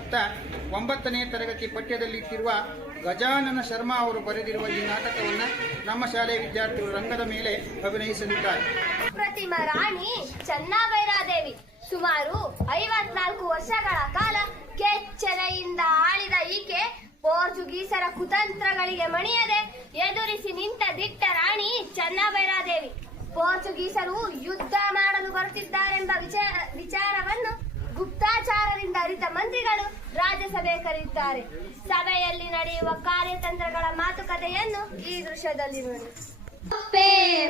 2029ನೇ ತರಗತಿ ಪಠ್ಯದಲ್ಲಿಟ್ಟಿರುವ ಗಜಾನನ ಶರ್ಮಾ ಅವರು ಬರೆದಿರುವ ಈ ನಾಟಕವನ್ನು ನಮ್ಮ ಶಾಲೆಯ ವಿದ್ಯಾರ್ಥಿಗಳು ರಂಗದ ಮೇಲೆ ಅಭಿನಯಿಸಲಿದ್ದಾರೆ. ಪ್ರತಿಮಾ ರಾಣಿ ಚೆನ್ನಭೈರಾದೇವಿ ಸುಮಾರು 54 ವರ್ಷಗಳ ಕಾಲ ಕೆಚ್ಚೆಲೆಯಿಂದ ಆಳಿದ ಈಕೆ ಪೋರ್ಚುಗೀಸರ ಕುತಂತ್ರಗಳಿಗೆ ಮಣಿಯದೆ ಎದುರಿಸಿ ನಿಂತ ದಿಟ್ಟ ರಾಣಿ ಚೆನ್ನಭೈರಾದೇವಿ. ಪೋರ್ಚುಗೀಸರು ಯುದ್ಧ ಮಾಡಲು ಬರುತ್ತಿದ್ದಾರೆಂಬ ವಿಚಾರವನ್ನು ಗುಪ್ತಾಚಾರರಿಂದ ಅರಿತ ಮಂತ್ರಿಗಳು ರಾಜ್ಯಸಭೆ ಕರೆಯುತ್ತಾರೆ. ಸಭೆಯಲ್ಲಿ ನಡೆಯುವ ಕಾರ್ಯತಂತ್ರಗಳ ಮಾತುಕತೆಯನ್ನು ಈ ದೃಶ್ಯದಲ್ಲಿ ನೋಡಿ.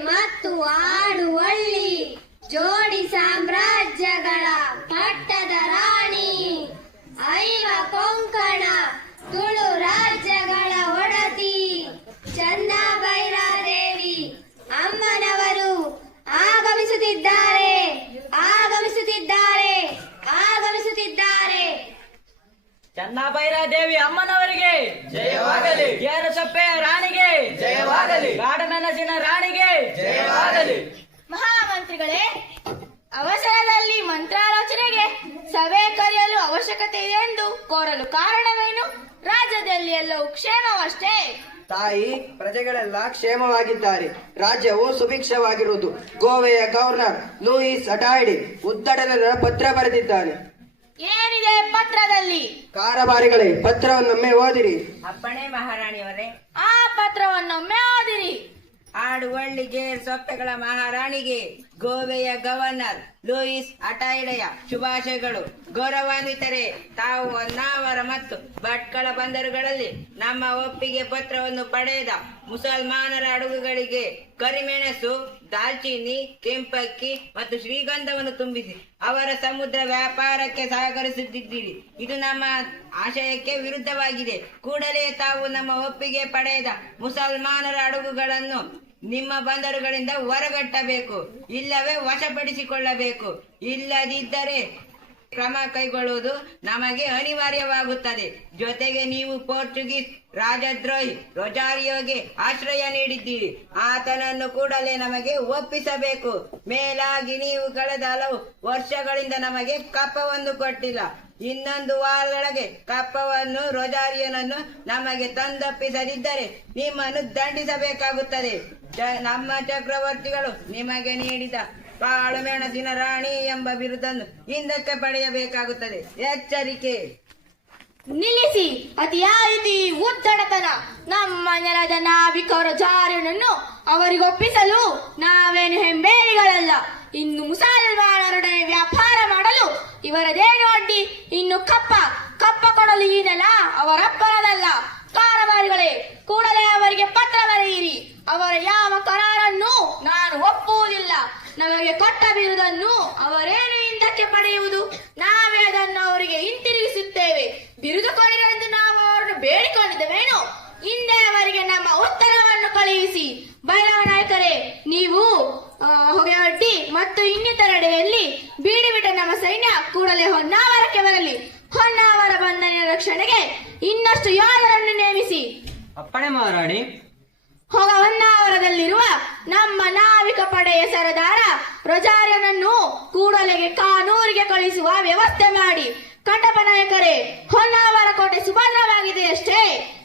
ಮತ್ತು ಆಡುವಳ್ಳಿ ಜೋಡಿ ಸಾಮ್ರಾಜ್ಯಗಳ ಪಟ್ಟದ ರಾಣಿ, ಐವ ಕೊಂಕಣ ತುಳು ರಾಜ್ಯಗಳ ಒಡತಿ ಚೆನ್ನಭೈರಾದೇವಿ ಅಮ್ಮನವರು ಆಗಮಿಸುತ್ತಿದ್ದಾರೆ ಆಗಮಿಸುತ್ತಿದ್ದಾರೆ ಆಗಮಿಸುತ್ತಿದ್ದಾರೆ. ಚೆನ್ನಭೈರಾದೇವಿ ಅಮ್ಮನವರಿಗೆ ಜಯವಾಗಲಿ. ಗೇರುಸೊಪ್ಪೆಯ ರಾಣಿಗೆ ಜಯವಾಗಲಿ. ಕಾಡುಮೆಣಸಿನ ರಾಣಿಗೆ ಜಯವಾಗಲಿ. ಮಹಾಮಂತ್ರಿಗಳೇ, ಅವಸರದಲ್ಲಿ ಮಂತ್ರಾಲೋಚನೆಗೆ ಸಭೆ ಕರೆಯಲು ಅವಶ್ಯಕತೆ ಇದೆ ಎಂದು ಕೋರಲು ಕಾರಣವೇನು? ರಾಜ್ಯದಲ್ಲಿ ಎಲ್ಲವೂ ಕ್ಷೇಮವಷ್ಟೇ. ತಾಯಿ, ಪ್ರಜೆಗಳೆಲ್ಲ ಕ್ಷೇಮವಾಗಿದ್ದಾರೆ. ರಾಜ್ಯವು ಸುಭಿಕ್ಷವಾಗಿರುವುದು. ಗೋವೆಯ ಗವರ್ನರ್ ಲೂಯಿಸ್ ಅಟಾಯ್ಡಿ ಉದ್ದಟನ ಪತ್ರ ಬರೆದಿದ್ದಾನೆ. ಏನಿದೆ ಪತ್ರದಲ್ಲಿ? ಕಾರಬಾರಿಗಳೇ, ಪತ್ರವನ್ನೊಮ್ಮೆ ಓದಿರಿ. ಅಪ್ಪಣೆ ಮಹಾರಾಣಿಯವರೇ. ಆ ಪತ್ರವನ್ನೊಮ್ಮೆ ಓದಿರಿ. ಆಡುವಳ್ಳಿ ಗೇರ್ ಸೊಪ್ಪೆಗಳ ಮಹಾರಾಣಿಗೆ ಗೋವೆಯ ಗವರ್ನರ್ ಲೂಯಿಸ್ ಅಟಾಯ್ಡೆಯ ಶುಭಾಶಯಗಳು. ಗೌರವಾನ್ವಿತರೆ, ತಾವು ಹೊನ್ನಾವರ ಮತ್ತು ಭಟ್ಕಳ ಬಂದರುಗಳಲ್ಲಿ ನಮ್ಮ ಒಪ್ಪಿಗೆ ಪತ್ರವನ್ನು ಪಡೆದ ಮುಸಲ್ಮಾನರ ಹಡಗುಗಳಿಗೆ ಕರಿಮೆಣಸು, ದಾಲ್ಚಿನ್ನಿ, ಕೆಂಪಕ್ಕಿ ಮತ್ತು ಶ್ರೀಗಂಧವನ್ನು ತುಂಬಿಸಿ ಅವರ ಸಮುದ್ರ ವ್ಯಾಪಾರಕ್ಕೆ ಸಹಕರಿಸುತ್ತಿದ್ದೀರಿ. ಇದು ನಮ್ಮ ಆಶಯಕ್ಕೆ ವಿರುದ್ಧವಾಗಿದೆ. ಕೂಡಲೇ ತಾವು ನಮ್ಮ ಒಪ್ಪಿಗೆ ಪಡೆದ ಮುಸಲ್ಮಾನರ ಹಡಗುಗಳನ್ನು ನಿಮ್ಮ ಬಂದರುಗಳಿಂದ ಹೊರಗಟ್ಟಬೇಕು, ಇಲ್ಲವೇ ವಶಪಡಿಸಿಕೊಳ್ಳಬೇಕು. ಇಲ್ಲದಿದ್ದರೆ ಕ್ರಮ ಕೈಗೊಳ್ಳುವುದು ನಮಗೆ ಅನಿವಾರ್ಯವಾಗುತ್ತದೆ. ಜೊತೆಗೆ ನೀವು ಪೋರ್ಚುಗೀಸ್ ರಾಜದ್ರೋಹಿ ರೊಜಾರಿಯೋಗೆ ಆಶ್ರಯ ನೀಡಿದ್ದೀರಿ. ಆತನನ್ನು ಕೂಡಲೇ ನಮಗೆ ಒಪ್ಪಿಸಬೇಕು. ಮೇಲಾಗಿ ನೀವು ಕಳೆದ ಹಲವು ವರ್ಷಗಳಿಂದ ನಮಗೆ ಕಪ್ಪವನ್ನು ಕೊಟ್ಟಿಲ್ಲ. ಇನ್ನೊಂದು ವಾರದೊಳಗೆ ಕಪ್ಪವನ್ನು ರೊಜಾರಿಯನನ್ನು ನಮಗೆ ತಂದೊಪ್ಪಿಸದಿದ್ದರೆ ನಿಮ್ಮನ್ನು ದಂಡಿಸಬೇಕಾಗುತ್ತದೆ. ನಮ್ಮ ಚಕ್ರವರ್ತಿಗಳು ನಿಮಗೆ ನೀಡಿದ ಕಾಳು ಮೆಣಸಿನ ರಾಣಿ ಎಂಬ ಬಿರುದನ್ನು ಹಿಂದಕ್ಕೆ ಪಡೆಯಬೇಕಾಗುತ್ತದೆ. ಎಚ್ಚರಿಕೆ. ನಿಲ್ಲಿಸಿ. ಅತಿಯಾಯಿತಿ ಉದ್ದಡತನ. ನಮ್ಮ ನೆಲದ ನಾವಿಕ ರೊಜಾರಿಯನನ್ನು ಅವರಿಗೊಪ್ಪಿಸಲು ನಾವೇನು ಹೆಂಬೇರಿಗಳಲ್ಲ. ಇನ್ನು ಮುಸಲ್ಮಾನರೊಡನೆ ವ್ಯಾಪಾರ ಮಾಡಲು ಇವರದೇನು ಅಡ್ಡಿ? ಇನ್ನು ಕಪ್ಪ ಕೊಡಲು ಈ ನೆಲ ಅವರಪ್ಪನದಲ್ಲ. ಕಾರಬಾರಿಗಳೇ, ಕೂಡಲೇ ಅವರಿಗೆ ಪತ್ರ ಬರೆಯಿರಿ. ಅವರ ಯಾವ ಕರಾರನ್ನು ನಾನು ಒಪ್ಪುವುದಿಲ್ಲ. ನಮಗೆ ಕೊಟ್ಟ ಬಿರುದನ್ನು ಅವರೇನು ಹಿಂದಕ್ಕೆ ಪಡೆಯುವುದು? ನಾವೇ ಅದನ್ನು ಅವರಿಗೆ ಹಿಂತಿರುಗಿಸುತ್ತೇವೆ. ಬಿರುದು ಕೊಡಿರೆಂದು ನಾವು ಅವರನ್ನು ಬೇಡಿಕೊಂಡಿದ್ದೇವೇನು? ಹಿಂದೆ ಅವರಿಗೆ ನಮ್ಮ ಉತ್ತರವನ್ನು ಕಳುಹಿಸಿ. ಭೈರವ ನಾಯಕರೇ, ನೀವು ಹೊಗೆಹೊಡ್ಡಿ ಮತ್ತು ಇನ್ನಿತರೆಡೆಯಲ್ಲಿ ಬೀಡಿಬಿಟ್ಟ ನಮ್ಮ ಸೈನ್ಯ ಕೂಡಲೇ ಹೊನ್ನಾವರಕ್ಕೆ ಬರಲಿ. ಹೊನ್ನಾವರ ಬಂಧನ ರಕ್ಷಣೆಗೆ ಇನ್ನಷ್ಟು ಯೋಧರನ್ನು ನೇಮಿಸಿ. ಅಪ್ಪಣೆ ಮಹಾರಾಣಿ. ಹೊನ್ನಾವರದಲ್ಲಿರುವ ನಮ್ಮ ನಾವಿಕ ಪಡೆಯ ಸರದಾರ ರೊಜಾರಿಯನನ್ನು ಕೂಡಲೇ ಕಾನೂರಿಗೆ ಕಳಿಸುವ ವ್ಯವಸ್ಥೆ ಮಾಡಿ. ಕಂಠಪ ನಾಯಕರೇ, ಹೊನ್ನಾವರ ಕೋಟೆ ಸುಭದ್ರವಾಗಿದೆಯಷ್ಟೇ?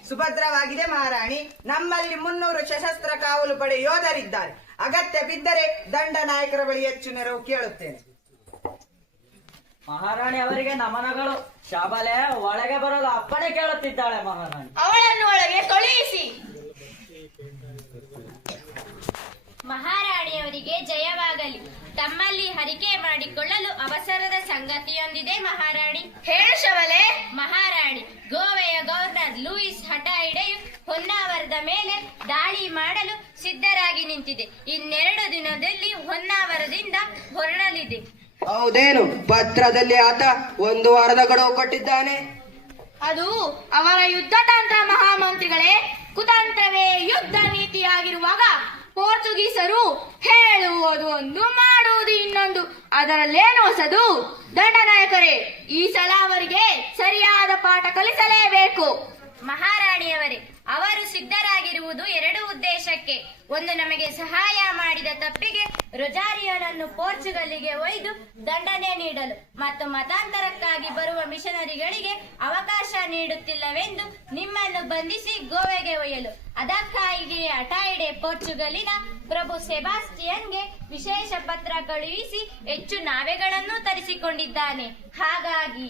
ಸುಭದ್ರವಾಗಿದೆ ಮಹಾರಾಣಿ. ನಮ್ಮಲ್ಲಿ 300 ಸಶಸ್ತ್ರ ಕಾವಲು ಪಡೆ ಯೋಧರಿದ್ದಾರೆ. ಅಗತ್ಯ ಬಿದ್ದರೆ ದಂಡ ನಾಯಕರ ಬಳಿ ಹೆಚ್ಚು ನೆರವು ಕೇಳುತ್ತೇನೆ. ಮಹಾರಾಣಿ ಅವರಿಗೆ ನಮನಗಳು. ಶಾಬಲೆ ಒಳಗೆ ಬರಲು ಅಪ್ಪಣೆ ಕೇಳುತ್ತಿದ್ದಾಳೆ ಮಹಾರಾಣಿ. ಅವಳನ್ನು ಒಳಗೆ ಕಳುಹಿಸಿ. ಮಹಾರಾಣಿಯವರಿಗೆ ಜಯವಾಗಲಿ. ತಮ್ಮಲ್ಲಿ ಹರಿಕೆ ಮಾಡಿಕೊಳ್ಳಲು ಅವಸರದ ಸಂಗತಿಯೊಂದಿದೆ ಮಹಾರಾಣಿ. ಹೇಳು ಶಬಲೆ. ಮಹಾರಾಣಿ, ಗೋವೆಯ ಗವರ್ನರ್ ಲೂಯಿಸ್ ಅಟಾಯ್ಡೆಯು ಹೊನ್ನಾವರದ ಮೇಲೆ ದಾಳಿ ಮಾಡಲು ಸಿದ್ಧರಾಗಿ ನಿಂತಿದೆ. ಇನ್ನೆರಡು ದಿನದಲ್ಲಿ ಹೊನ್ನಾವರದಿಂದ ಹೊರಡಲಿದೆ. ಹೌದೇನು? ಪತ್ರದಲ್ಲಿ ಆತ 1 ವಾರದ ಗಡುವು ಕೊಟ್ಟಿದ್ದಾನೆ. ಅದು ಅವರ ಯುದ್ಧತಂತ್ರ ಮಹಾಮಂತ್ರಿಗಳೇ. ಕುತಂತ್ರವೇ ಯುದ್ಧ ನೀತಿಯಾಗಿರುವಾಗ ಪೋರ್ಚುಗೀಸರು ಹೇಳುವುದು ಒಂದು, ಮಾಡುವುದು ಇನ್ನೊಂದು. ಅದರಲ್ಲೇನು ಹೊಸದು? ದಂಡನಾಯಕರೇ, ಈ ಸಲ ಅವರಿಗೆ ಸರಿಯಾದ ಪಾಠ ಕಲಿಸಲೇಬೇಕು. ಮಹಾರಾಣಿಯವರೇ, ಅವರು ಸಿದ್ಧರಾಗಿರುವುದು ಎರಡು ಉದ್ದೇಶಕ್ಕೆ. ಒಂದು, ನಮಗೆ ಸಹಾಯ ಮಾಡಿದ ತಪ್ಪಿಗೆ ರೊಜಾರಿಯೋನನ್ನು ಪೋರ್ಚುಗಲ್ಗೆ ಒಯ್ದು ದಂಡನೆ ನೀಡಲು, ಮತ್ತು ಮತಾಂತರಕ್ಕಾಗಿ ಬರುವ ಮಿಷನರಿಗಳಿಗೆ ಅವಕಾಶ ನೀಡುತ್ತಿಲ್ಲವೆಂದು ನಿಮ್ಮನ್ನು ಬಂಧಿಸಿ ಗೋವೆಗೆ ಒಯ್ಯಲು. ಅದಕ್ಕಾಗಿ ಅಟಾಯಿಡೆ ಪೋರ್ಚುಗಲಿನ ಪ್ರಭು ಸೆಬಾಸ್ಟಿಯನ್ಗೆ ವಿಶೇಷ ಪತ್ರ ಕಳುಹಿಸಿ ಹೆಚ್ಚು ನಾವೆಗಳನ್ನು ತರಿಸಿಕೊಂಡಿದ್ದಾನೆ. ಹಾಗಾಗಿ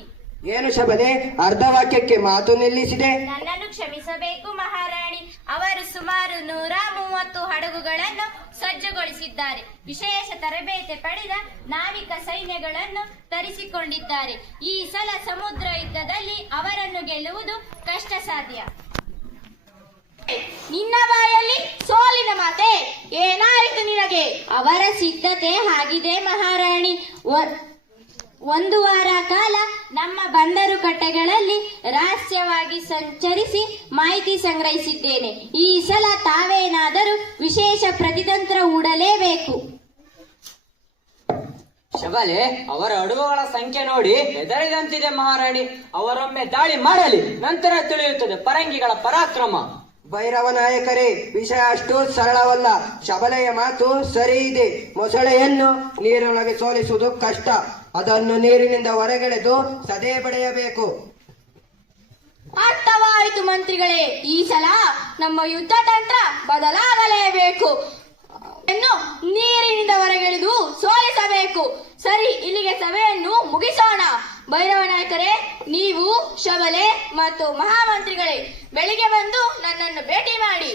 ಏನು ಶಬಲೆ, ಅರ್ಧ ವಾಕ್ಯಕ್ಕೆ ಮಾತು ನಿಲ್ಲಿಸಿದೆ. ನನ್ನನ್ನು ಕ್ಷಮಿಸಬೇಕು ಮಹಾರಾಣಿ. ಅವರು ಸುಮಾರು 130 ಹಡಗುಗಳನ್ನು ಸಜ್ಜುಗೊಳಿಸಿದ್ದಾರೆ. ವಿಶೇಷ ತರಬೇತಿ ಪಡೆದ ನಾವಿಕ ಸೈನ್ಯಗಳನ್ನು ತರಿಸಿಕೊಂಡಿದ್ದಾರೆ. ಈ ಸಲ ಸಮುದ್ರ ಯುದ್ಧದಲ್ಲಿ ಅವರನ್ನು ಗೆಲ್ಲುವುದು ಕಷ್ಟ ಸಾಧ್ಯ. ನಿನ್ನ ಬಾಯಲ್ಲಿ ಸೋಲಿನ ಮಾತೆ. ಏನಾಯಿತು ನಿನಗೆ? ಅವರ ಸಿದ್ಧತೆ ಆಗಿದೆ ಮಹಾರಾಣಿ. 1 ವಾರ ಕಾಲ ನಮ್ಮ ಬಂದರು ಕಟ್ಟೆಗಳಲ್ಲಿ ರಹಸ್ಯವಾಗಿ ಸಂಚರಿಸಿ ಮಾಹಿತಿ ಸಂಗ್ರಹಿಸಿದ್ದೇನೆ. ಈ ಸಲ ತಾವೇನಾದರೂ ವಿಶೇಷ ಪ್ರತಿತಂತ್ರ ಹೂಡಲೇಬೇಕು. ಶಬಲೆ, ಅವರ ಹಡಗುಗಳ ಸಂಖ್ಯೆ ನೋಡಿ ಹೆದರಿದಂತಿದೆ ಮಹಾರಾಣಿ. ಅವರೊಮ್ಮೆ ದಾಳಿ ಮಾಡಲಿ, ನಂತರ ತಿಳಿಯುತ್ತದೆ ಪರಂಗಿಗಳ ಪರಾಕ್ರಮ. ಭೈರವ ನಾಯಕರೇ, ವಿಷಯ ಅಷ್ಟು ಸರಳವಲ್ಲ. ಶಬಲೆಯ ಮಾತು ಸರಿ ಇದೆ. ಮೊಸಳೆಯನ್ನು ನೀರಿನೊಳಗೆ ಸೋಲಿಸುವುದು ಕಷ್ಟ. ಅದನ್ನು ನೀರಿನಿಂದ ಹೊರಗೆಳೆದು ಸದೆ ಪಡೆಯಬೇಕು. ಅರ್ಥವಾಯಿತು ಮಂತ್ರಿಗಳೇ. ಈ ಸಲ ನಮ್ಮ ಯುದ್ಧ ತಂತ್ರ ಬದಲಾಗಲೇಬೇಕು. ನೀರಿನಿಂದ ಹೊರಗೆಳೆದು ಸೋಲಿಸಬೇಕು. ಸರಿ, ಇಲ್ಲಿಗೆ ಸಭೆಯನ್ನು ಮುಗಿಸೋಣ. ಭೈರವ ನಾಯಕರೇ, ನೀವು, ಶಬಲೆ ಮತ್ತು ಮಹಾಮಂತ್ರಿಗಳೇ ಬೆಳಿಗ್ಗೆ ಬಂದು ನನ್ನನ್ನು ಭೇಟಿ ಮಾಡಿ.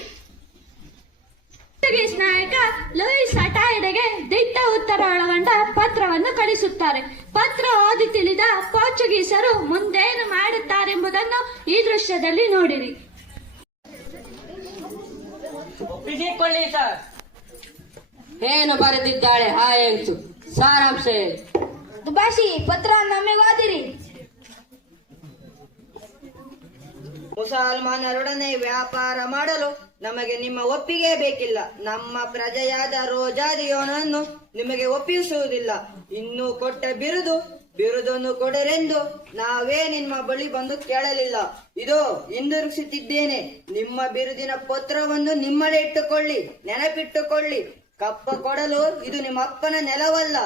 ಪೋರ್ಚುಗೀಸ್ ನಾಯಕ ಲೂಯಿಸ್ ಹಟಾಯಿಡೆಗೆ ದಿಟ್ಟ ಉತ್ತರ ಒಳಗೊಂಡ ಪತ್ರವನ್ನು ಕಳಿಸುತ್ತಾರೆ. ಪತ್ರ ಓದಿ ತಿಳಿದ ಪೋರ್ಚುಗೀಸರು ಮುಂದೇನು ಮಾಡುತ್ತಾರೆಂಬುದನ್ನು ಈ ದೃಶ್ಯದಲ್ಲಿ ನೋಡಿರಿ. ಒಪ್ಪಿಸಿಕೊಳ್ಳಿ ಸರ್. ಏನು ಬರೆದಿದ್ದಾಳೆ ಹಾಯಂಸು? ಸಾರಾಂಶ ಏನು? ದುಬಾಷಿ, ಪತ್ರ ನಮಗೆ ಓದಿರಿ. ಮುಸಲ್ಮಾನರೊಡನೆ ವ್ಯಾಪಾರ ಮಾಡಲು ನಮಗೆ ನಿಮ್ಮ ಒಪ್ಪಿಗೆ ಬೇಕಿಲ್ಲ. ನಮ್ಮ ಪ್ರಜೆಯಾದ ರೋಜಾರಿಯೋನನ್ನು ನಿಮಗೆ ಒಪ್ಪಿಸುವುದಿಲ್ಲ. ಇನ್ನು ಕೊಟ್ಟ ಬಿರುದನ್ನು ಕೊಡರೆಂದು ನಾವೇ ನಿಮ್ಮ ಬಳಿ ಬಂದು ಕೇಳಲಿಲ್ಲ. ಇದೋ ಹಿಂದಿರುಗಿಸುತ್ತಿದ್ದೇನೆ. ನಿಮ್ಮ ಬಿರುದಿನ ಪತ್ರವನ್ನು ನಿಮ್ಮಡೆ ಇಟ್ಟುಕೊಳ್ಳಿ, ನೆನಪಿಟ್ಟುಕೊಳ್ಳಿ. ಕಪ್ಪ ಕೊಡಲು ಇದು ನಿಮ್ಮ ಅಪ್ಪನ ನೆಲವಲ್ಲ.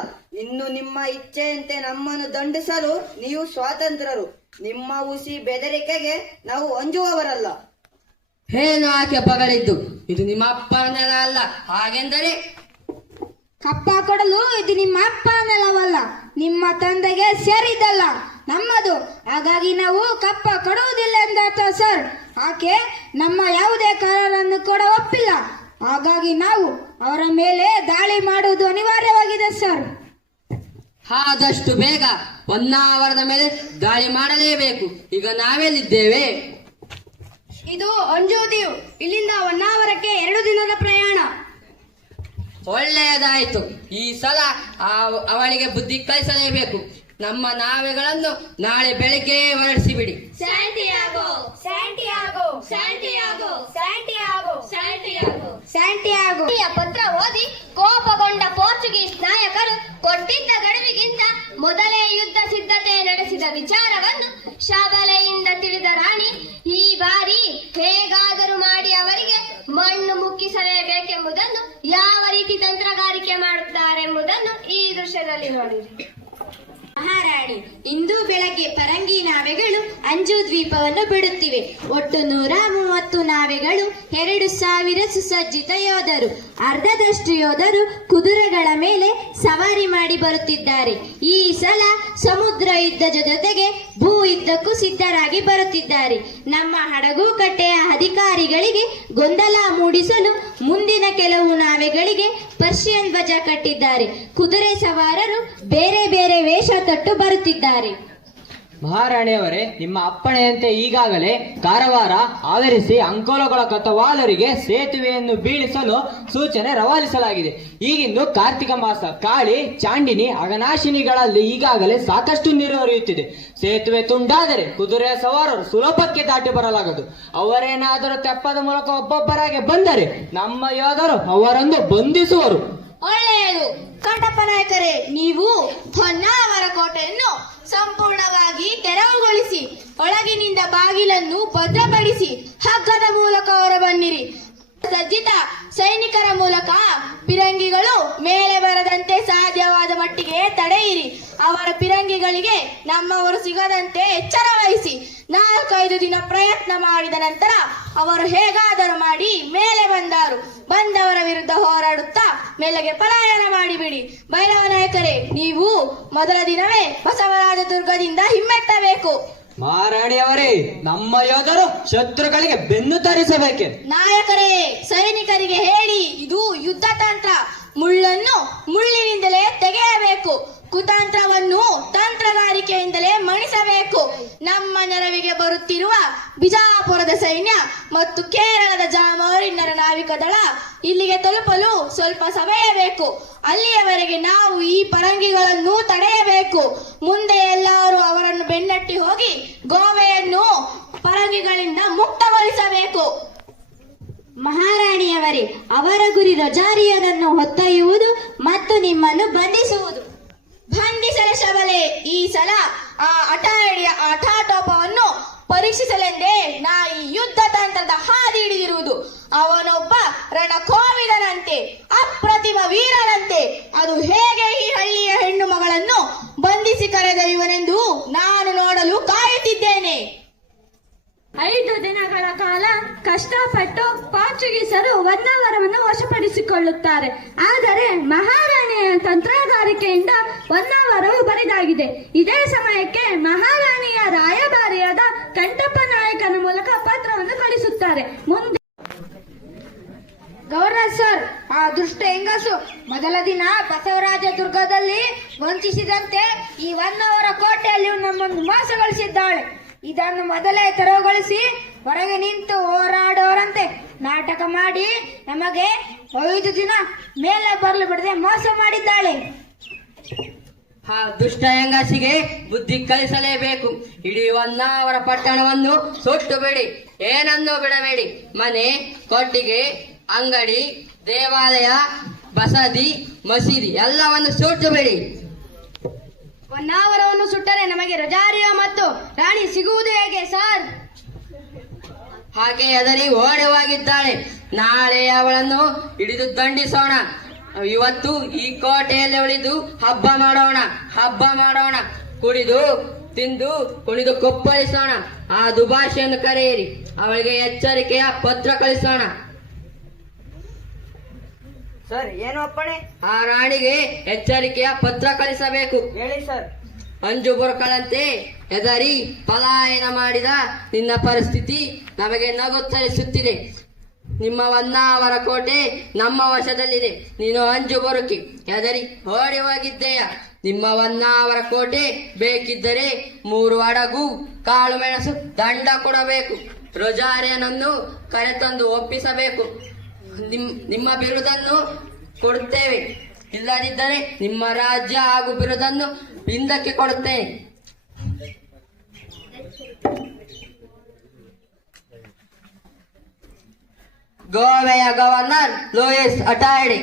ಇನ್ನು ನಿಮ್ಮ ಇಚ್ಛೆಯಂತೆ ನಮ್ಮನ್ನು ದಂಡಿಸಲು ನೀವು ಸ್ವಾತಂತ್ರ್ಯರು. ನಿಮ್ಮ ಹುಸಿ ಬೆದರಿಕೆಗೆ ನಾವು ಅಂಜುವವರಲ್ಲ. ಏನು ಆಕೆ ಬಗಳಿದ್ದು? ಇದು ನಿಮ್ಮ ಅಪ್ಪನ ನೆಲ ಅಲ್ಲ. ಹಾಗೆಂದರೆ ಕಪ್ಪ ಕೊಡಲು ಇದು ನಿಮ್ಮ ಅಪ್ಪ ನೆಲವಲ್ಲ, ನಿಮ್ಮ ತಂದೆಗೆ ಸೇರಿದ್ದಲ್ಲ, ನಮ್ಮದು. ಹಾಗಾಗಿ ನಾವು ಕಪ್ಪ ಕೊಡುವುದಿಲ್ಲ ಎಂದಾತ ಸರ್. ಆಕೆ ನಮ್ಮ ಯಾವುದೇ ಕಾರಣವನ್ನು ಕೂಡ ಒಪ್ಪಿಲ್ಲ. ಹಾಗಾಗಿ ನಾವು ಅವರ ಮೇಲೆ ದಾಳಿ ಮಾಡುವುದು ಅನಿವಾರ್ಯವಾಗಿದೆ ಸರ್. ಆದಷ್ಟು ಬೇಗ ಹೊನ್ನಾವರದ ಮೇಲೆ ದಾಳಿ ಮಾಡಲೇಬೇಕು. ಈಗ ನಾವೆಲ್ಲಿದ್ದೇವೆ? ಇದು ಅಂಜೂದಿಯು. ಇಲ್ಲಿಂದ ಹೊನ್ನಾವರಕ್ಕೆ 2 ದಿನದ ಪ್ರಯಾಣ. ಒಳ್ಳೆಯದಾಯಿತು. ಈ ಸಲ ಅವಳಿಗೆ ಬುದ್ಧಿ ಕಲಿಸಲೇಬೇಕು. ನಮ್ಮ ನಾವೆಗಳನ್ನು ನಾಳೆ ಬೆಳಿಗ್ಗೆ ಹೊರಡಿಸಿಬಿಡಿ. Santiago, Santiago, Santiago, Santiago, Santiago, Santiago. ಈ ಪತ್ರ ಓದಿ ಕೋಪಗೊಂಡ ಪೋರ್ಚುಗೀಸ್ ನಾಯಕರು ಕೊಟ್ಟಿದ್ದ ಗಡುವಿಗಿಂತ ಮೊದಲೇ ಯುದ್ಧ ಸಿದ್ಧತೆ ನಡೆಸಿದ ವಿಚಾರವನ್ನು ಶಬಲೆಯಿಂದ ತಿಳಿದ ರಾಣಿ ಈ ಬಾರಿ ಹೇಗಾದರೂ ಮಾಡಿ ಅವರಿಗೆ ಮಣ್ಣು ಮುಕ್ಕಿಸಲೇಬೇಕೆಂಬುದನ್ನು, ಯಾವ ರೀತಿ ತಂತ್ರಗಾರಿಕೆ ಮಾಡುತ್ತಾರೆಂಬುದನ್ನು ಈ ದೃಶ್ಯದಲ್ಲಿ ನೋಡಿರಿ. ಮಹಾರಾಣಿ, ಇಂದು ಬೆಳಗ್ಗೆ ಪರಂಗಿ ನಾವೆಗಳು ಅಂಜು ದ್ವೀಪವನ್ನು ಬಿಡುತ್ತಿವೆ. ಒಟ್ಟು 130 ನಾವೆಗಳು, 2000 ಸುಸಜ್ಜಿತ ಯೋಧರು, ಅರ್ಧದಷ್ಟು ಯೋಧರು ಕುದುರೆಗಳ ಮೇಲೆ ಸವಾರಿ ಮಾಡಿ ಬರುತ್ತಿದ್ದಾರೆ. ಈ ಸಲ ಸಮುದ್ರ ಯುದ್ಧದ ಜೊತೆಗೆ ಭೂ ಯುದ್ಧಕ್ಕೂ ಸಿದ್ಧರಾಗಿ ಬರುತ್ತಿದ್ದಾರೆ. ನಮ್ಮ ಹಡಗು ಕಟ್ಟೆಯ ಅಧಿಕಾರಿಗಳಿಗೆ ಗೊಂದಲ ಮೂಡಿಸಲು ಮುಂದಿನ ಕೆಲವು ನಾವೆಗಳಿಗೆ ಪರ್ಷಿಯನ್ ಧ್ವಜ ಕಟ್ಟಿದ್ದಾರೆ. ಕುದುರೆ ಸವಾರರು ಬೇರೆ ಬೇರೆ ವೇಷ ತೊಟ್ಟು ಬರುತ್ತಿದ್ದಾರೆ. ಮಹಾರಾಣಿಯವರೇ, ನಿಮ್ಮ ಅಪ್ಪಣೆಯಂತೆ ಈಗಾಗಲೇ ಕಾರವಾರ, ಆವರಿಸಿ, ಅಂಕೋಲಗಳ ಕತವಾಲರಿಗೆ ಸೇತುವೆಯನ್ನು ಬೀಳಿಸಲು ಸೂಚನೆ ರವಾನಿಸಲಾಗಿದೆ. ಈಗಿಂದು ಕಾರ್ತಿಕ ಮಾಸ. ಕಾಳಿ, ಚಾಂಡಿನಿ, ಅಘನಾಶಿನಿಗಳಲ್ಲಿ ಈಗಾಗಲೇ ಸಾಕಷ್ಟು ನೀರು ಹರಿಯುತ್ತಿದೆ. ಸೇತುವೆ ತುಂಡಾದರೆ ಕುದುರೆ ಸವಾರರು ಸುಲಭಕ್ಕೆ ದಾಟಿ ಬರಲಾಗದು. ಅವರೇನಾದರೂ ತೆಪ್ಪದ ಮೂಲಕ ಒಬ್ಬೊಬ್ಬರಾಗಿ ಬಂದರೆ ನಮ್ಮ ಯೋಧರು ಅವರನ್ನು ಬಂಧಿಸುವರು. ಒಳ್ಳೆಯದು. ಕಟ್ಟಪ್ಪ ನಾಯಕರೇ, ನೀವು ಹೊನ್ನಾವರ ಕೋಟೆಯನ್ನು ಸಂಪೂರ್ಣವಾಗಿ ತೆರವುಗೊಳಿಸಿ ಒಳಗಿನಿಂದ ಬಾಗಿಲನ್ನು ಭದ್ರಪಡಿಸಿ ಹಗ್ಗದ ಮೂಲಕ ಹೊರಬನ್ನಿರಿ. ಸಜ್ಜಿತ ಸೈನಿಕರ ಮೂಲಕ ಪಿರಂಗಿಗಳು ಮೇಲೆ ಬರದಂತೆ ಸಾಧ್ಯವಾದ ಮಟ್ಟಿಗೆ ತಡೆಯಿರಿ. ಅವರ ಪಿರಂಗಿಗಳಿಗೆ ನಮ್ಮವರು ಸಿಗದಂತೆ ಎಚ್ಚರ ವಹಿಸಿ. 4-5 ದಿನ ಪ್ರಯತ್ನ ಮಾಡಿದ ನಂತರ ಅವರು ಹೇಗಾದರೂ ಮಾಡಿ ಮೇಲೆ ಬಂದವರ ವಿರುದ್ಧ ಹೋರಾಡುತ್ತಾ ಮೇಲೆಗೆ ಪಲಾಯನ ಮಾಡಿಬಿಡಿ. ಭೈರವ ನಾಯಕರೇ, ನೀವು ಮೊದಲ ದಿನವೇ ಬಸವರಾಜ ದುರ್ಗದಿಂದ ಹಿಮ್ಮೆಟ್ಟಬೇಕು. ಮಹಾರಾಣಿಯವರೇ, ನಮ್ಮ ಯೋಧರು ಶತ್ರುಗಳಿಗೆ ಬೆನ್ನು ತರಿಸಬೇಕೆ? ನಾಯಕರೇ, ಸೈನಿಕರಿಗೆ ಹೇಳಿ, ಇದು ಯುದ್ಧ ತಂತ್ರ. ಮುಳ್ಳನ್ನು ಮುಳ್ಳಿನಿಂದಲೇ ತೆಗೆಯಬೇಕು, ಕುತಂತ್ರವನ್ನು ತಂತ್ರಗಾರಿಕೆಯಿಂದಲೇ ಮಣಿಸಬೇಕು. ನಮ್ಮ ನೆರವಿಗೆ ಬರುತ್ತಿರುವ ಬಿಜಾಪುರದ ಸೈನ್ಯ ಮತ್ತು ಕೇರಳದ ಜಾಮೋರಿನ್ನರ ನಾವಿಕ ದಳ ಇಲ್ಲಿಗೆ ತಲುಪಲು ಸ್ವಲ್ಪ ಸಮಯ ಬೇಕು. ಅಲ್ಲಿಯವರೆಗೆ ನಾವು ಈ ಪರಂಗಿಗಳನ್ನು ತಡೆಯಬೇಕು. ಮುಂದೆ ಎಲ್ಲರೂ ಅವರನ್ನು ಬೆನ್ನಟ್ಟಿ ಹೋಗಿ ಗೋವೆಯನ್ನು ಪರಂಗಿಗಳಿಂದ ಮುಕ್ತಗೊಳಿಸಬೇಕು. ಮಹಾರಾಣಿಯವರೇ, ಅವರ ಗುರಿ ರೊಜಾರಿಯೋನನ್ನು ಹೊತ್ತೊಯ್ಯುವುದು ಮತ್ತು ನಿಮ್ಮನ್ನು ಬಂಧಿಸುವುದು. ಬಂಧಿಸಲ ಶಬಲೆ, ಈ ಸಲ ಆ ಅಟಾಯಡಿಯ ಆಟಾಟೋಪವನ್ನು ಪರೀಕ್ಷಿಸಲೆಂದೇ ನಾ ಈ ಯುದ್ಧ ತಂತ್ರದ ಹಾದಿ ಹಿಡಿದಿರುವುದು. ಅವನೊಬ್ಬ ರಣಕೋವಿದನಂತೆ, ಅಪ್ರತಿಮ ವೀರನಂತೆ. ಅದು ಹೇಗೆ ಈ ಹಳ್ಳಿಯ ಹೆಣ್ಣು ಮಗಳನ್ನು ಬಂಧಿಸಿ ಕರೆದೊಯ್ಯುವನೆಂದು ನಾನು ನೋಡಲು ಕಾಯುತ್ತಿದ್ದೇನೆ. 5 ದಿನಗಳ ಕಾಲ ಕಷ್ಟಪಟ್ಟು ಪೋರ್ಚುಗೀಸರು ಹೊನ್ನಾವರವನ್ನು ವಶಪಡಿಸಿಕೊಳ್ಳುತ್ತಾರೆ. ಆದರೆ ಮಹಾರಾಣಿಯ ತಂತ್ರಗಾರಿಕೆಯಿಂದ ಹೊನ್ನಾವರವು ಬರಿದಾಗಿದೆ. ಇದೇ ಸಮಯಕ್ಕೆ ಮಹಾರಾಣಿಯ ರಾಯಭಾರಿಯಾದ ಕಂಠಪ್ಪ ನಾಯಕನ ಮೂಲಕ ಪತ್ರವನ್ನು ಕಳಿಸುತ್ತಾರೆ. ಮುಂದೆ ಗವರ್ನರ್ ಸರ್, ಆ ದುಷ್ಟ ಹೆಂಗಸು ಮೊದಲ ದಿನ ಬಸವರಾಜ ದುರ್ಗದಲ್ಲಿ ವಂಚಿಸಿದಂತೆ ಈ ಹೊನ್ನಾವರ ಕೋಟೆಯಲ್ಲಿ ನಮ್ಮನ್ನು ಮೋಸಗೊಳಿಸಿದ್ದಾಳೆ. ಇದನ್ನು ಮೊದಲೇ ತೆರವುಗೊಳಿಸಿ ಹೊರಗೆ ನಿಂತು ಹೋರಾಡೋರಂತೆ ನಾಟಕ ಮಾಡಿ ನಮಗೆ 5 ದಿನ ಮೇಲೆ ಬರಲು ಬಿಡದೆ ಮೋಸ ಮಾಡಿದ್ದಾಳೆ. ಆ ದುಷ್ಟ ಹೆಂಗಸಿಗೆ ಬುದ್ಧಿ ಕಲಿಸಲೇಬೇಕು. ಇಡೀ ಹೊನ್ನಾವರ ಪಟ್ಟಣವನ್ನು ಸುಟ್ಟು ಬಿಡಿ, ಏನನ್ನೂ ಬಿಡಬೇಡಿ. ಮನೆ, ಕೊಟ್ಟಿಗೆ, ಅಂಗಡಿ, ದೇವಾಲಯ, ಬಸದಿ, ಮಸೀದಿ ಎಲ್ಲವನ್ನು ಸುಟ್ಟು ಬಿಡಿ. ಹೊನ್ನಾವರವನ್ನು ಸುಟ್ಟರೆ ನಮಗೆ ರೊಜಾರಿಯೋ ಮತ್ತು ರಾಣಿ ಸಿಗುವುದು ಹೇಗೆ ಸರ್? ಹಾಗೆ ಅದರಿ ಓಡಿ ಹೋಗಿದ್ದಾಳೆ. ನಾಳೆ ಅವಳನ್ನು ಹಿಡಿದು ದಂಡಿಸೋಣ. ಇವತ್ತು ಈ ಕೋಟೆಯಲ್ಲಿ ಉಳಿದು ಹಬ್ಬ ಮಾಡೋಣ. ಕುಡಿದು ತಿಂದು ಕುಣಿದು ಕೊಪ್ಪಳಿಸೋಣ. ಆ ದುಭಾಷೆಯನ್ನು ಕರೆಯಿರಿ. ಅವಳಿಗೆ ಎಚ್ಚರಿಕೆಯ ಪತ್ರ ಕಳಿಸೋಣ. ಸರ್, ಏನು ಅಪ್ಪಣೆ? ಆ ರಾಣಿಗೆ ಎಚ್ಚರಿಕೆಯ ಪತ್ರ ಕಳಿಸಬೇಕು. ಹೇಳಿ ಸರ್. ಅಂಜು ಬುರುಕಳಂತೆ ಎದರಿ ಪಲಾಯನ ಮಾಡಿದ ನಿನ್ನ ಪರಿಸ್ಥಿತಿ ನಮಗೆ ನಗುತ್ತರಿಸುತ್ತಿದೆ. ನಿಮ್ಮ ಹೊನ್ನಾವರ ಕೋಟೆ ನಮ್ಮ ವಶದಲ್ಲಿದೆ. ನೀನು ಅಂಜು ಬರುಕಿ ಎದರಿ ಓಡಿ ಹೋಗಿದ್ದೆಯ. ನಿಮ್ಮ ಹೊನ್ನಾವರ ಕೋಟೆ ಬೇಕಿದ್ದರೆ 3 ಹಡಗು, ಕಾಳು ಮೆಣಸು ದಂಡ ಕೊಡಬೇಕು. ರೊಜಾರಿಯನನ್ನು ಕರೆತಂದು ಒಪ್ಪಿಸಬೇಕು. ನಿಮ್ಮ ಬಿರುದನ್ನು ಕೊಡುತ್ತೇವೆ. ಇಲ್ಲದಿದ್ದರೆ ನಿಮ್ಮ ರಾಜ್ಯ ಹಾಗೂ ಬಿರುದನ್ನು ಹಿಂದಕ್ಕೆ ಕೊಡುತ್ತೇನೆ. ಗೋವೆಯ ಗವರ್ನರ್ ಲೂಯಿಸ್ ಅಟಾಯಡೆ,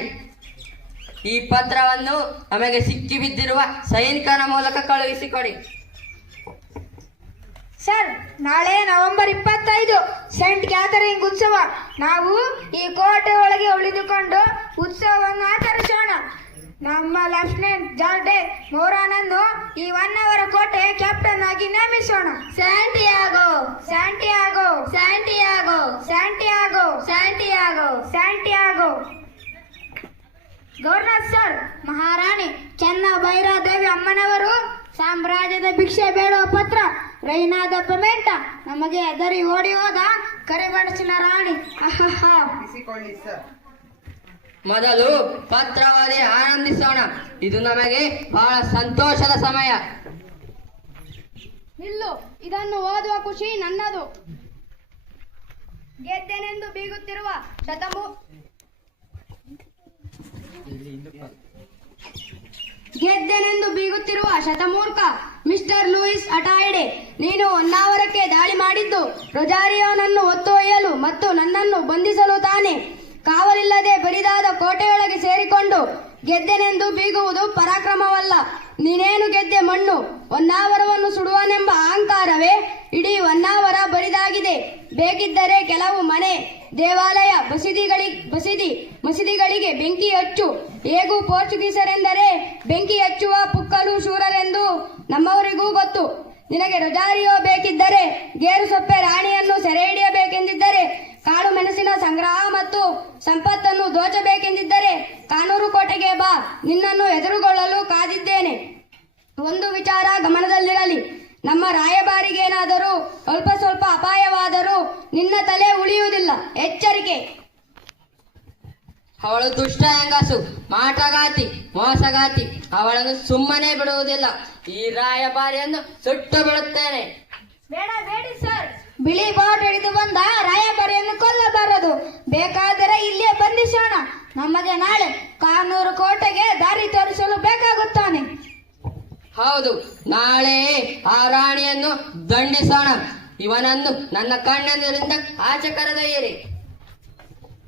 ಈ ಪತ್ರವನ್ನು ನಮಗೆ ಸಿಕ್ಕಿಬಿದ್ದಿರುವ ಸೈನಿಕನ ಮೂಲಕ ಕಳುಹಿಸಿಕೊಡಿ. ಸರ್, ನಾಳೆ ನವೆಂಬರ್ 25 ಸೇಂಟ್ ಕ್ಯಾಥರಿನ್ ಉತ್ಸವ. ನಾವು ಈ ಕೋಟೆ ಒಳಗೆ ಉಳಿದುಕೊಂಡು ಉತ್ಸವವನ್ನು ಆಚರಿಸೋಣ. ನಮ್ಮ ಲೆಫ್ಟಿನೆಂಟ್ ಜಾರ್ಡೆ ಮೋರಾನನ್ನು ಈ ಹೊನ್ನಾವರ ಕೋಟೆ ಕ್ಯಾಪ್ಟನ್ ಆಗಿ ನೇಮಿಸೋಣ. Santiago Santiago Santiago Santiago Santiago Santiago. Governor sir, Maharani Chennabhairadevi ಅಮ್ಮನವರು ಸಾಮ್ರಾಜ್ಯದ ಭಿಕ್ಷೆ ಬೇಡುವ ಪತ್ರ. ರೈನಾದ ಪೆಮೆಂಟ ನಮಗೆ ಎದರಿ ಓಡಿ ಹೋದ ಕರಿಗಣಸಿನ ರಾಣಿ. ಮೊದಲು ಪತ್ರವಾದಿ ಆನಂದಿಸೋಣ. ಇದು ನಮಗೆ ಬಹಳ ಸಂತೋಷದ ಸಮಯ. ನಿಲ್ಲು, ಇದನ್ನು ಓದುವ ಖುಷಿ ನನ್ನದು. ಗೆದ್ದೆನೆಂದು ಬೀಗುತ್ತಿರುವ ಶತಮೂರ್ಖ ಮಿಸ್ಟರ್ ಲೂಯಿಸ್ ಅಟಾಯಡೆ, ನೀನು ಹೊನ್ನಾವರಕ್ಕೆ ದಾಳಿ ಮಾಡಿದ್ದು ರೊಜಾರಿಯೋನನ್ನು ಹೊತ್ತೊಯ್ಯಲು ಮತ್ತು ನನ್ನನ್ನು ಬಂಧಿಸಲು ತಾನೆ. ಕಾವಲಿಲ್ಲದೆ ಬರಿದಾದ ಕೋಟೆಯೊಳಗೆ ಸೇರಿಕೊಂಡು ಗೆದ್ದೆನೆಂದು ಬೀಗುವುದು ಪರಾಕ್ರಮವಲ್ಲ. ನೀನೇನು ಗೆದ್ದೆ ಮಣ್ಣು. ಹೊನ್ನಾವರವನ್ನು ಸುಡುವನೆಂಬ ಅಹಂಕಾರವೇ ಇಡೀ ಹೊನ್ನಾವರ ಬರಿದಾಗಿದೆ. ಬೇಕಿದ್ದರೆ ಕೆಲವು ಮನೆ, ದೇವಾಲಯ, ಮಸೀದಿಗಳಿಗೆ ಬೆಂಕಿ ಹಚ್ಚು. ಹೇಗೂ ಪೋರ್ಚುಗೀಸರೆಂದರೆ ಬೆಂಕಿ ಹಚ್ಚುವ ಪುಕ್ಕಲು ಶೂರರೆಂದು ನಮ್ಮವರಿಗೂ ಗೊತ್ತು. ನಿನಗೆ ರೊಜಾರಿಯೋ ಬೇಕಿದ್ದರೆ, ಗೇರು ಸೊಪ್ಪೆ ರಾಣಿಯನ್ನು ಸೆರೆ ಹಿಡಿಯಬೇಕೆಂದಿದ್ದರೆ, ಕಾಳು ಮೆಣಸಿನ ಸಂಗ್ರಹ ಮತ್ತು ಸಂಪತ್ತನ್ನು ದೋಚಬೇಕೆಂದಿದ್ದರೆ ಕಾನೂರು ಕೋಟೆಗೆ ಬಾ. ನಿನ್ನನ್ನು ಎದುರುಗೊಳ್ಳಲು ಕಾದಿದ್ದೇನೆ. ಒಂದು ವಿಚಾರ ಗಮನದಲ್ಲಿರಲಿ. ನಮ್ಮ ರಾಯಭಾರಿಗೇನಾದರೂ ಅಲ್ಪ ಸ್ವಲ್ಪ ಅಪಾಯವಾದರೂ ನಿನ್ನ ತಲೆ ಉಳಿಯುವುದಿಲ್ಲ. ಎಚ್ಚರಿಕೆ. ಅವಳು ದುಷ್ಟ ಹೆಂಗಸು, ಮಾಟಗಾತಿ, ಮೋಸಗಾತಿ. ಅವಳನ್ನು ಸುಮ್ಮನೆ ಬಿಡುವುದಿಲ್ಲ. ಈ ರಾಯಭಾರಿಯನ್ನು ಸುಟ್ಟು ಬಿಡುತ್ತೇನೆ. ಬೇಡಿ ಸರ್. ಬಿಳಿ ಬಾಟ್ ಹಿಡಿದು ಬಂದ ರಾಯಭಾರಿಯನ್ನು ಕೊಲ್ಲಬಾರದು. ಬೇಕಾದರೆ ಇಲ್ಲೇ ಬಂಧಿಸೋಣ. ನಮಗೆ ನಾಳೆ ಕಾನೂರು ಕೋಟೆಗೆ ದಾರಿ ತೋರಿಸಲು ಬೇಕಾಗುತ್ತಾನೆ. ಹೌದು, ನಾಳೆ ಆ ರಾಣಿಯನ್ನು ದಂಡಿಸೋಣ. ಇವನನ್ನು ನನ್ನ ಕಣ್ಣೆದುರಿಂದ ಆಚೆ ಕರೆದೊಯ್ಯಿರಿ.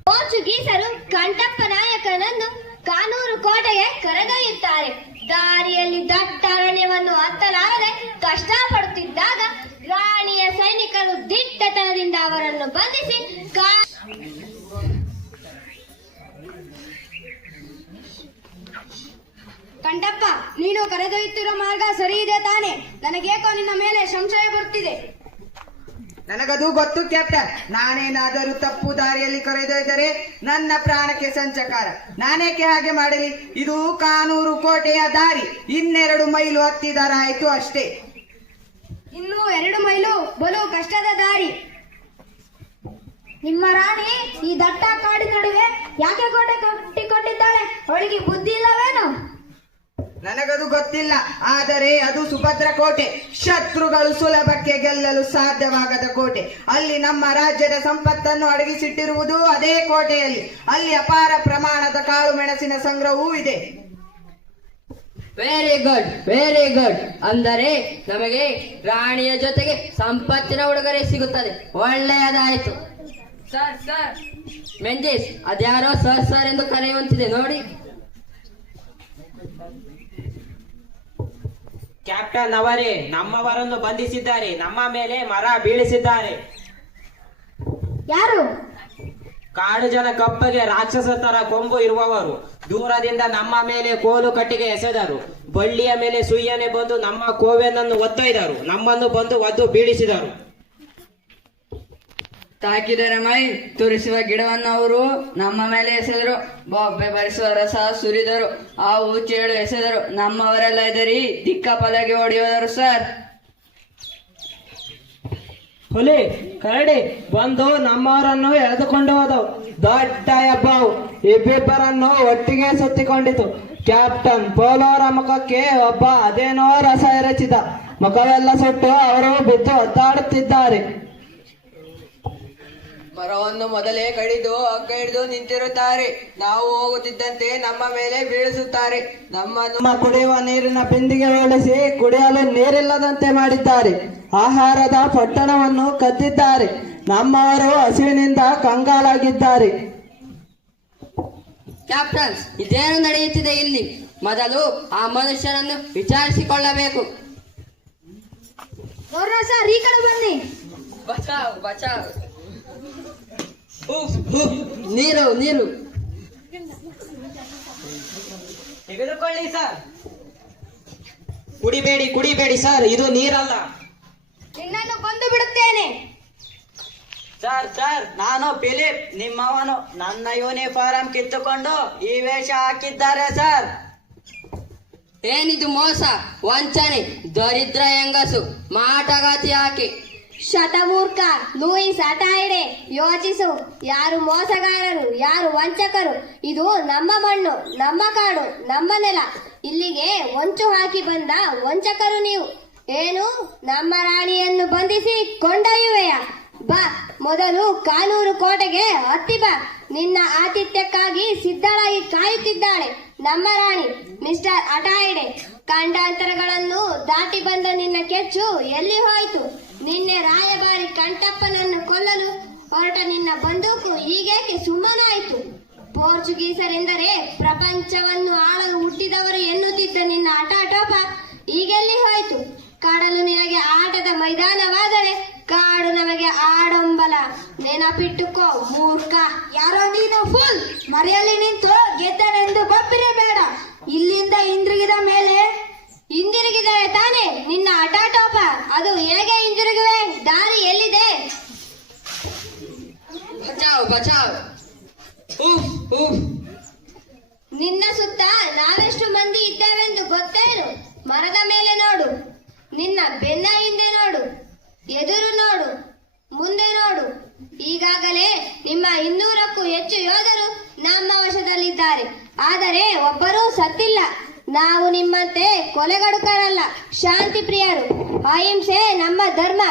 ಪೋರ್ಚುಗೀಸರು ಕಂಠಪ್ಪ ನಾಯಕನನ್ನು ಕಾನೂರು ಕೋಟೆಗೆ ಕರೆದೊಯ್ಯುತ್ತಾರೆ. ದಾರಿಯಲ್ಲಿ ದಟ್ಟ ಅರಣ್ಯವನ್ನು ಹತ್ತಲಾರದೆ ಕಷ್ಟಪಡುತ್ತಿದ್ದಾಗ ರಾಣಿಯ ಸೈನಿಕರು ದಿಟ್ಟತನದಿಂದ ಅವರನ್ನು ಬಂಧಿಸಿ ಕಂಠಪ್ಪ, ನೀನು ಕರೆದೊಯ್ಯುತ್ತಿರುವ ಮಾರ್ಗ ಸರಿ ಇದೆ ತಾನೆ? ನನಗೇಕೋ ನಿನ್ನ ಮೇಲೆ ಸಂಶಯ ಬರುತ್ತಿದೆ. ನನಗದು ಗೊತ್ತು ಕ್ಯಾಪ್ಟನ್. ನಾನೇನಾದರೂ ತಪ್ಪು ದಾರಿಯಲ್ಲಿ ಕರೆದೊಯ್ದರೆ ನನ್ನ ಪ್ರಾಣಕ್ಕೆ ಸಂಚಕಾರ. ನಾನೇಕೆ ಹಾಗೆ ಮಾಡಲಿ? ಇದು ಕಾನೂರು ಕೋಟೆಯ ದಾರಿ. 2 ಮೈಲು ಹತ್ತಿದರಾಯಿತು ಅಷ್ಟೇ. ಇನ್ನು 2 ಮೈಲು ಬಲು ಕಷ್ಟದ ದಾರಿ. ನಿಮ್ಮ ರಾಣಿ ಈ ದಟ್ಟ ಕಾಡಿನ ನಡುವೆ ಯಾಕೆ ಕೋಟೆ ಕಟ್ಟಿಕೊಂಡಿದ್ದಾಳೆ? ಅವಳಿಗೆ ಬುದ್ಧಿ ಇಲ್ಲವೇನು? ನನಗದು ಗೊತ್ತಿಲ್ಲ. ಆದರೆ ಅದು ಸುಭದ್ರ ಕೋಟೆ. ಶತ್ರುಗಳು ಸುಲಭಕ್ಕೆ ಗೆಲ್ಲಲು ಸಾಧ್ಯವಾಗದ ಕೋಟೆ. ಅಲ್ಲಿ ನಮ್ಮ ರಾಜ್ಯದ ಸಂಪತ್ತನ್ನು ಅಡಗಿಸಿಟ್ಟಿರುವುದು ಅದೇ ಕೋಟೆಯಲ್ಲಿ. ಅಲ್ಲಿ ಅಪಾರ ಪ್ರಮಾಣದ ಕಾಳು ಮೆಣಸಿನ ಸಂಗ್ರಹವೂ ಇದೆ. Very good, very good. ಅಂದರೆ ನಮಗೆ ರಾಣಿಯ ಜೊತೆಗೆ ಸಂಪತ್ತಿನ ಉಡುಗೊರೆ ಸಿಗುತ್ತದೆ. ಒಳ್ಳೆಯದಾಯಿತು. ಸರ್ ಮೆಂಜಿಸ್, ಅದ್ಯಾರೋ ಸರ್ ಎಂದು ಕರೆಯುವಂತಿದೆ ನೋಡಿ. ಕ್ಯಾಪ್ಟನ್ ಅವರೇ, ನಮ್ಮವರನ್ನು ಬಂಧಿಸಿದ್ದಾರೆ. ನಮ್ಮ ಮೇಲೆ ಮರ ಬೀಳಿಸಿದ್ದಾರೆ. ಯಾರು? ಕಾಡು ಜನ ಕಪ್ಪಗೆ ರಾಕ್ಷಸ ತರ ಕೊಂಬು ಇರುವವರು. ದೂರದಿಂದ ನಮ್ಮ ಮೇಲೆ ಕೋಲು ಕಟ್ಟಿಗೆ ಎಸೆದರು. ಬಳ್ಳಿಯ ಮೇಲೆ ಸುಯ್ಯನೆ ಬಂದು ನಮ್ಮ ಕೋವೆನನ್ನು ಒತ್ತೊಯ್ದರು. ನಮ್ಮನ್ನು ಬಂದು ಒದ್ದು ಬೀಳಿಸಿದರು. ತಾಕಿದರೆ ಮೈ ತುರಿಸುವ ಗಿಡವನ್ನು ಅವರು ನಮ್ಮ ಮೇಲೆ ಎಸೆದರು. ಬೊಬ್ಬೆ ಬರಿಸುವ ರಸ ಸುರಿದರು. ಹಾವು ಚೇಳು ಎಸೆದರು. ನಮ್ಮವರೆಲ್ಲ ಇದರಿ ದಿಕ್ಕ ಪಲಗೆ ಹೊಡೆಯುವರು ಸರ್. ಹುಲಿ ಕರಡಿ ಬಂದು ನಮ್ಮವರನ್ನು ಎಳೆದುಕೊಂಡು ಹೋದವು. ದೊಡ್ಡ ಹೆಬ್ಬಾವು ಇಬ್ಬಿಬ್ಬರನ್ನು ಒಟ್ಟಿಗೆ ಸುತ್ತಿಕೊಂಡಿತು. ಕ್ಯಾಪ್ಟನ್ ಪೋಲೋರ ಮುಖಕ್ಕೆ ಒಬ್ಬ ಅದೇನೋ ರಸ ಎರಚಿದ. ಮುಖವೆಲ್ಲ ಸುಟ್ಟು ಅವರು ಬಿದ್ದು ಒದ್ದಾಡುತ್ತಿದ್ದಾರೆ. ಮರವನ್ನು ಮೊದಲೇ ಕಡಿದು ಹಗ್ಗ ಹಿಡಿದು ನಿಂತಿರುತ್ತಾರೆ. ನಾವು ಹೋಗುತ್ತಿದ್ದಂತೆ ನಮ್ಮ ಮೇಲೆ ಬೀಳಿಸುತ್ತಾರೆ. ನಮ್ಮ ಕುಡಿಯುವ ನೀರಿನ ಬಿಂದಿಗೆ ಹೋಲಿಸಿ ಕುಡಿಯಲು ನೀರಿಲ್ಲದಂತೆ ಮಾಡಿದ್ದಾರೆ. ಆಹಾರದ ಪಟ್ಟಣವನ್ನು ಕದ್ದಿದ್ದಾರೆ. ನಮ್ಮವರು ಹಸಿವಿನಿಂದ ಕಂಗಾಲಾಗಿದ್ದಾರೆ. ಕ್ಯಾಪ್ಟನ್ಸ್, ಇದೇನು ನಡೆಯುತ್ತಿದೆ ಇಲ್ಲಿ? ಮೊದಲು ಆ ಮನುಷ್ಯನನ್ನು ವಿಚಾರಿಸಿಕೊಳ್ಳಬೇಕು. ಸರ್, ಈ ಕಡೆ ಬನ್ನಿ. ಬಚಾವ್. ನೀರು ತೆಗೆದುಕೊಳ್ಳಿ ಸರ್. ಕುಡಿಬೇಡಿ ಸರ್, ಇದು ನೀರಲ್ಲ. ನಿನ್ನನ್ನು ಕೊಂದು ಬಿಡುತ್ತೇನೆ. ಸರ್, ನಾನು ಫಿಲಿಪ್, ನಿಮ್ಮವನು. ನನ್ನ ಯೂನಿಫಾರ್ಮ್ ಕಿತ್ತುಕೊಂಡು ಈ ವೇಷ ಹಾಕಿದ್ದಾರೆ ಸರ್. ಏನಿದು ಮೋಸ, ವಂಚನೆ, ದರಿದ್ರ ಹೆಂಗಸು, ಮಾಟಗಾತಿ ಆಕೆ. ಶತಮೂರ್ಖ ಲೂಯಿಸ್ ಅಟಾಯ್ಡೆ, ಯೋಚಿಸು. ಯಾರು ಮೋಸಗಾರರು, ಯಾರು ವಂಚಕರು? ಇದು ನಮ್ಮ ಮಣ್ಣು, ನಮ್ಮ ಕಾಡು, ನಮ್ಮ ನೆಲ. ಇಲ್ಲಿಗೆ ಹೊಂಚು ಹಾಕಿ ಬಂದ ವಂಚಕರು ನೀವು. ಏನು, ನಮ್ಮ ರಾಣಿಯನ್ನು ಬಂಧಿಸಿ ಕೊಂಡೊಯ್ಯುವೆಯ? ಬಾ, ಮೊದಲು ಕಾನೂರು ಕೋಟೆಗೆ ಹತ್ತಿ ಬಾ. ನಿನ್ನ ಆತಿಥ್ಯಕ್ಕಾಗಿ ಸಿದ್ಧಳಾಗಿ ಕಾಯುತ್ತಿದ್ದಾಳೆ ನಮ್ಮ ರಾಣಿ ಮಿಸ್ಟರ್ ಅಟಾಯ್ಡೆ. ಖಂಡಾಂತರಗಳನ್ನು ದಾಟಿ ಬಂದ ನಿನ್ನ ಕೆಚ್ಚು ಎಲ್ಲಿ ಹೋಯಿತು? ನಿನ್ನೆ ರಾಯಭಾರಿ ಕಂಠಪ್ಪನನ್ನು ಕೊಲ್ಲಲು ಹೊರಟ ನಿನ್ನ ಬಂದೂಕು ಹೀಗೇಕೆ ಸುಮ್ಮನಾಯಿತು? ಪೋರ್ಚುಗೀಸರೆಂದರೆ ಪ್ರಪಂಚವನ್ನು ಆಳಲು ಹುಟ್ಟಿದವರು ಎನ್ನುತ್ತಿದ್ದ ನಿನ್ನ ಆಟಾಟೋಪ ಈಗೆಲ್ಲಿ ಹೋಯ್ತು? ಕಡಲು ನಿನಗೆ ಆಟದ ಮೈದಾನವಾದರೆ ಕಾಡು ನಮಗೆ ಆಡಂಬಲ. ನೆನಪಿಟ್ಟುಕೋ ಮೂರ್ಖ. ಯಾರೋ ನೀನು ಫುಲ್ ಮರೆಯಲ್ಲಿ ನಿಂತು ಗೆದ್ದನೆಂದು ಗೊಪ್ಪಿರಬೇಡ. ಇಲ್ಲಿಂದ ಹಿಂದಿರುಗಿದರೆ ತಾನೆ ನಿನ್ನ ಆಟಾಟೋಪ. ಅದು ಹೇಗೆ ಹಿಂದಿರುಗುವೆ? ದಾರಿ ಎಲ್ಲಿದೆ? ಬಚಾವ್ ಬಚಾವ್. ಉಫ್ ಉಫ್. ನಿನ್ನ ಸುತ್ತ ನಾವೆಷ್ಟು ಮಂದಿ ಇದ್ದೇವೆಂದು ಗೊತ್ತೇನು? ಮರದ ಮೇಲೆ ನೋಡು, ನಿನ್ನ ಬೆನ್ನ ಹಿಂದೆ ನೋಡು, ಎದುರು ನೋಡು, ಮುಂದೆ ನೋಡು. ಈಗಾಗಲೇ ನಿಮ್ಮ 200ಕ್ಕೂ ಹೆಚ್ಚು ಯೋಧರು ನಮ್ಮ ವಶದಲ್ಲಿದ್ದಾರೆ. ಆದರೆ ಒಬ್ಬರೂ ಸತ್ತಿಲ್ಲ. ನಾವು ನಿಮ್ಮಂತೆ ಕೊಲೆಗಡುಕರಲ್ಲ, ಶಾಂತಿ ಪ್ರಿಯರು. ಅಹಿಂಸೆ ನಮ್ಮ ಧರ್ಮ.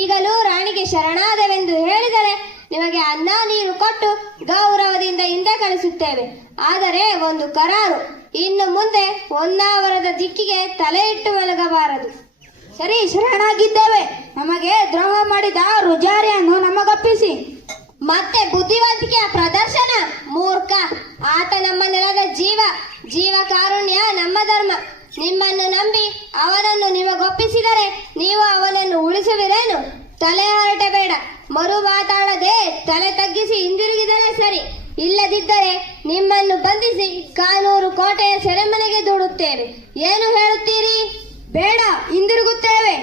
ಈಗಲೂ ರಾಣಿಗೆ ಶರಣಾದವೆಂದು ಹೇಳಿದರೆ ನಿಮಗೆ ಅನ್ನ ನೀರು ಕೊಟ್ಟು ಗೌರವದಿಂದ ಹಿಂದೆ ಕಳಿಸುತ್ತೇವೆ. ಆದರೆ ಒಂದು ಕರಾರು, ಇನ್ನು ಮುಂದೆ ಹೊನ್ನಾವರದ ದಿಕ್ಕಿಗೆ ತಲೆ ಇಟ್ಟು ಮಲಗಬಾರದು. ಸರಿ, ಶರಣಾಗಿದ್ದೇವೆ. ನಮಗೆ ದ್ರೋಹ ಮಾಡಿದ ರುಜಾರಿಯನ್ನು ನಮಗಪ್ಪಿಸಿ. ಮತ್ತೆ ಬುದ್ಧಿವಂತಿಕೆಯ ಪ್ರದರ್ಶನ? ಮೂರ್ಖ. ಆತ ನಮ್ಮ ನೆಲದ ಜೀವ ಕಾರುಣ್ಯ ನಮ್ಮ ಧರ್ಮ. ನಿಮ್ಮನ್ನು ನಂಬಿ ಅವನನ್ನು ನಿಮಗೊಪ್ಪಿಸಿದರೆ ನೀವು ಅವನನ್ನು ಉಳಿಸುವಿರೇನು? ತಲೆ ಹರಟಬೇಡ. ಮರು ಮಾತಾಡದೆ ತಲೆ ತಗ್ಗಿಸಿ ಹಿಂದಿರುಗಿದರೆ ಸರಿ. ಇಲ್ಲದಿದ್ದರೆ ನಿಮ್ಮನ್ನು ಬಂಧಿಸಿ ಕಾನೂರು ಕೋಟೆಯ ಸೆರೆಮನೆಗೆ ದೂಡುತ್ತೇವೆ. ಏನು ಹೇಳುತ್ತೀರಿ? ಬೇಡ, ಹಿಂದಿರುಗುತ್ತೇವೆ.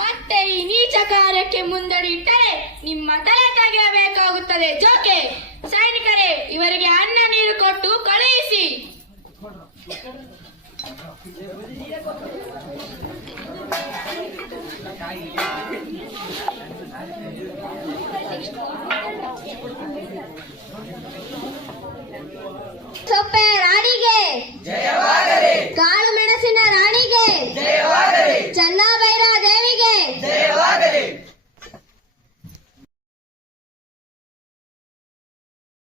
ಮತ್ತೆ ಈ ನೀಚ ಕಾರ್ಯಕ್ಕೆ ಮುಂದಡಿ ಇಟ್ಟರೆ ನಿಮ್ಮ ತಲೆ ತೆಗೆಯಬೇಕಾಗುತ್ತದೆ. ಜೋಕೆ ಸೈನಿಕರೇ, ಇವರಿಗೆ ಅನ್ನ ನೀರು ಕೊಟ್ಟು ಕಳುಹಿಸಿ. ಸೊಪ್ಪೆ ರಾಣಿಗೆ ಜಯವಾಗಲಿ.